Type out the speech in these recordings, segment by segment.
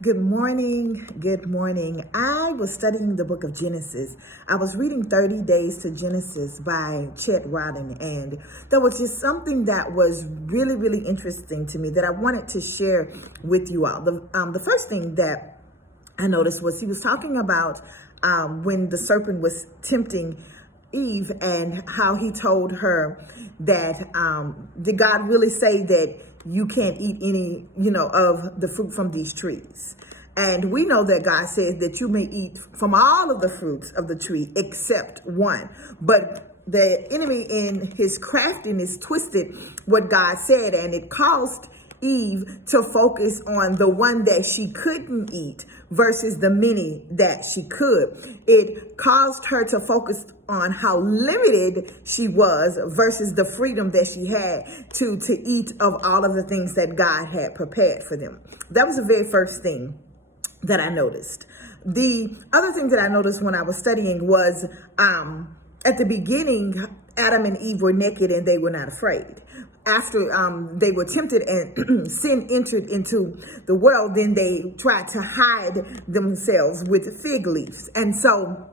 Good morning. Good morning. I was studying the book of Genesis. I was reading 30 Days to Genesis by Chet Rodden, and there was just something that was really, really interesting to me that I wanted to share with you all. The first thing that I noticed was he was talking about when the serpent was tempting Eve and how he told her that did God really say that you can't eat any, of the fruit from these trees? And we know that God says that you may eat from all of the fruits of the tree except one. But the enemy in his craftiness twisted what God said, and it caused Eve to focus on the one that she couldn't eat versus the many that she could. It caused her to focus on how limited she was versus the freedom that she had to eat of all of the things that God had prepared for them. That was the very first thing that I noticed. The other thing that I noticed when I was studying was at the beginning, Adam and Eve were naked and they were not afraid. After they were tempted and sin entered into the world, then they tried to hide themselves with fig leaves. And so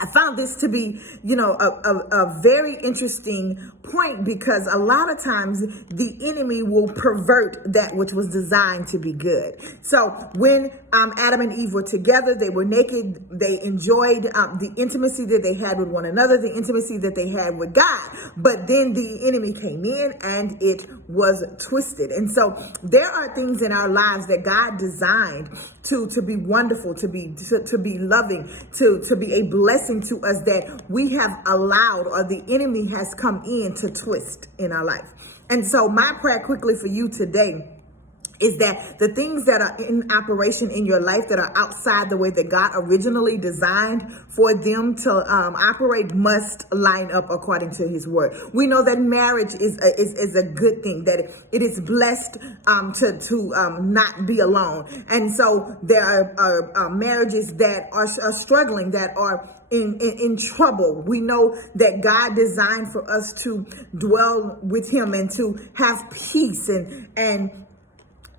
I found this to be, a very interesting point, because a lot of times the enemy will pervert that which was designed to be good. So when Adam and Eve were together, they were naked. They enjoyed the intimacy that they had with one another, the intimacy that they had with God. But then the enemy came in and it was twisted. And so there are things in our lives that God designed to be wonderful, to be loving, to be a blessing to us, that we have allowed, or the enemy has come in to twist in our life. And so my prayer quickly for you today is that the things that are in operation in your life that are outside the way that God originally designed for them to operate must line up according to his word. We know that marriage is a good thing, that it is blessed to not be alone. And so there are marriages that are struggling, that are in trouble. We know that God designed for us to dwell with him and to have peace and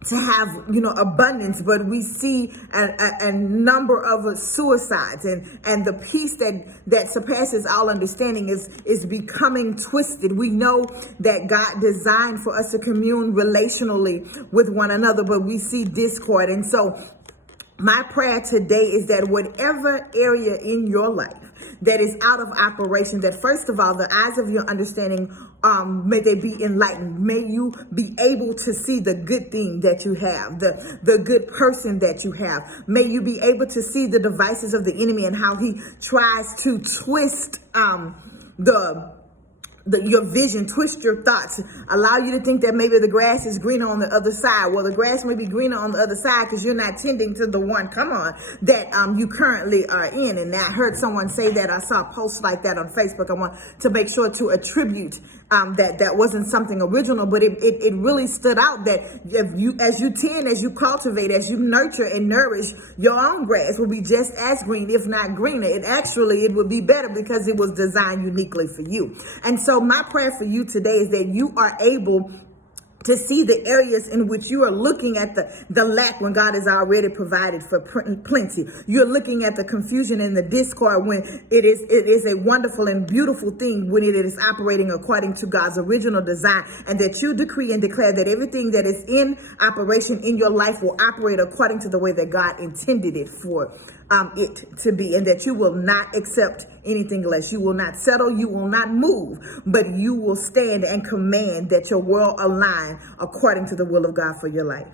to have, abundance, but we see a number of suicides, and the peace that surpasses all understanding is becoming twisted. We know that God designed for us to commune relationally with one another, but we see discord. And so my prayer today is that whatever area in your life that is out of operation, that first of all, the eyes of your understanding, may they be enlightened. May you be able to see the good thing that you have, the good person that you have. May you be able to see the devices of the enemy and how he tries to twist your vision, twist your thoughts, allow you to think that maybe the grass is greener on the other side. Well, the grass may be greener on the other side because you're not tending to the one, that you currently are in. And I heard someone say that. I saw a post like that on Facebook. I want to make sure to attribute that wasn't something original, but it really stood out that as you tend, as you cultivate, as you nurture and nourish, your own grass will be just as green, if not greener. It would be better because it was designed uniquely for you. And so my prayer for you today is that you are able to see the areas in which you are looking at the lack when God has already provided for plenty. You're looking at the confusion and the discord when it is a wonderful and beautiful thing when it is operating according to God's original design, and that you decree and declare that everything that is in operation in your life will operate according to the way that God intended it for it to be, and that you will not accept anything less. You will not settle, you will not move, but you will stand and command that your world align according to the will of God for your life.